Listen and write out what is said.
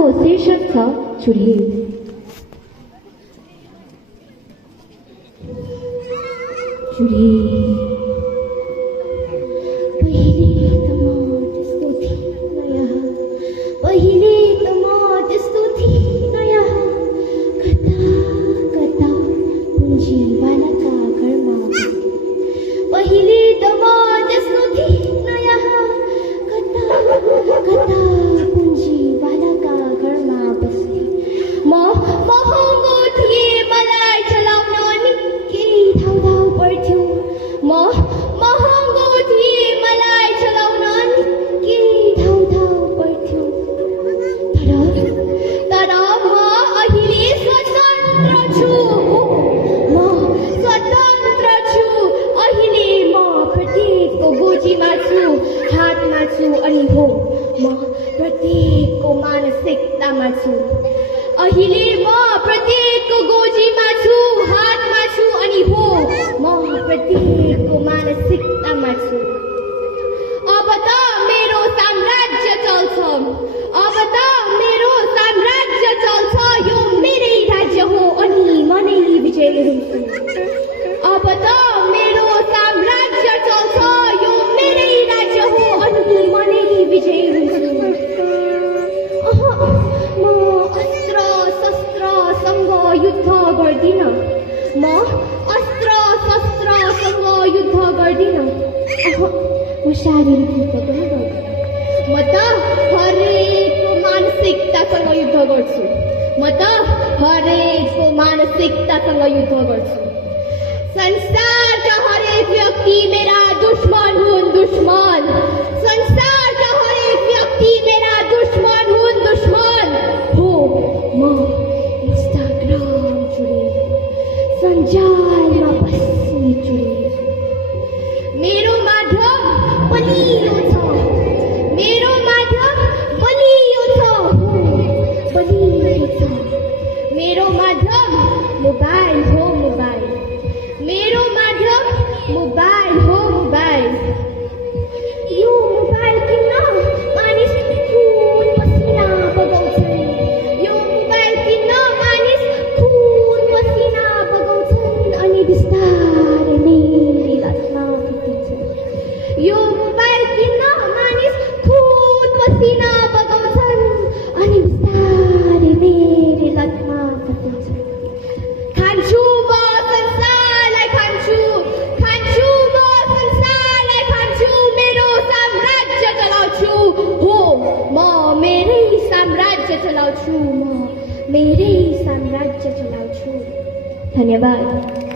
शीर्षक छ चुरी। चुरी पहिले त म त्यस्तो थिइन यहाँ, कता कता पुन्जीवालाका घरमा। पहिले त म त्यस्तो थिइन यहाँ, कता कता पुन्जीवालाका घरमा बसे। म महँगो थिएँ, मलाई चलाउन निकै धाउधाउ पर्थ्यो। म महँगो थिएँ, मलाई चलाउन निकै धाउधाउ पर्थ्यो। तर म अहिले स्वतन्त्र छु। म स्वतन्त्र छु अहिले। म प्रत्येकको गोजीमा छु, हातमा छु अनि हो म प्रत्येकको मानसिकतामा छु। अहिले म प्रत्येकको गोजीमा छु, हातमा छु अनि हो म प्रत्येकको मानसिकतामा छु। अब त मेरो साम्राज्य चल्छ, अब त मेरो साम्राज्य चल्छ। यो मेरै राज्य हो अनि म नै विजयी हुन्छु। अब त मेरो साम्राज्य चल्छ, यो मेरै राज्य हो अनि म नै विजयी हुन्छु। म अस्त्र शस्त्रसँग युद्ध गर्दिन, म अस्त्र शस्त्रसँग युद्ध गर्दिन। म शारीरिक युद्ध पनि गर्दिन। म त हरेकको मानसिकतासँग युद्ध गर्छु। म त हरेकको मानसिकतासँग युद्ध गर्छु। संसारका हरेक व्यक्ति मेरा दुश्मन हुन्, दुश्मन। संसारका हरेक व्यक्ति मेरा दुश्मन हुन्, दुश्मन। हो म इन्स्टाग्राम चुरी, सञ्जालमा बस्ने चुरी। मेरो माध्यम बलियो छ, मेरो माध्यम बलियो छ, बलियो छ। मेरो माध्यम मोबाइल हो, मोबाइल। मेरो माध्यम मोबाइल हो, मोबाइल। यो मोबाइल किन्न मानिस खुन पसिना बगाउँछन्। यो मोबाइल किन्न मानिस खुन पसिना बगाउँछन् अनि बिस्तारै मेरै लतमा फिटिन्छन्। यो मोबाइल किन्न मानिस खुन पसिना बगाउँछन् अनि बिस्तारै मेरै लतमा फिटिन्छन्। खान्छु म संसारलाई, खान्छु खान्छु म संसारलाई, खान्छु। मेरो साम्राज्य चलाउँछु। हो म मेरै साम्राज्य चलाउँछु, म मेरै साम्राज्य चलाउँछु। धन्यवाद।